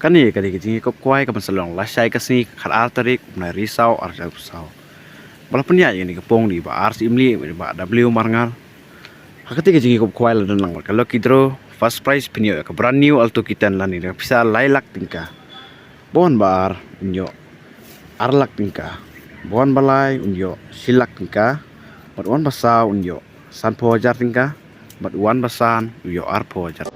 Kani kadi kiji kop kuai ka selong lasai kasni khar artarik na risau arja usau. Walaupun ya ini kepong di ba ars imli ba W marngal. Hakati kiji kop kuai la lang kalau kidro first prize pinyo ka brand new alto kitan lani bisa lailak tingka. Bon bar unyo arlak tingka. Bon balai unyo silak tingka. Bat wan basa unyo san pojar tingka. Bat wan basan unyo ar pojar.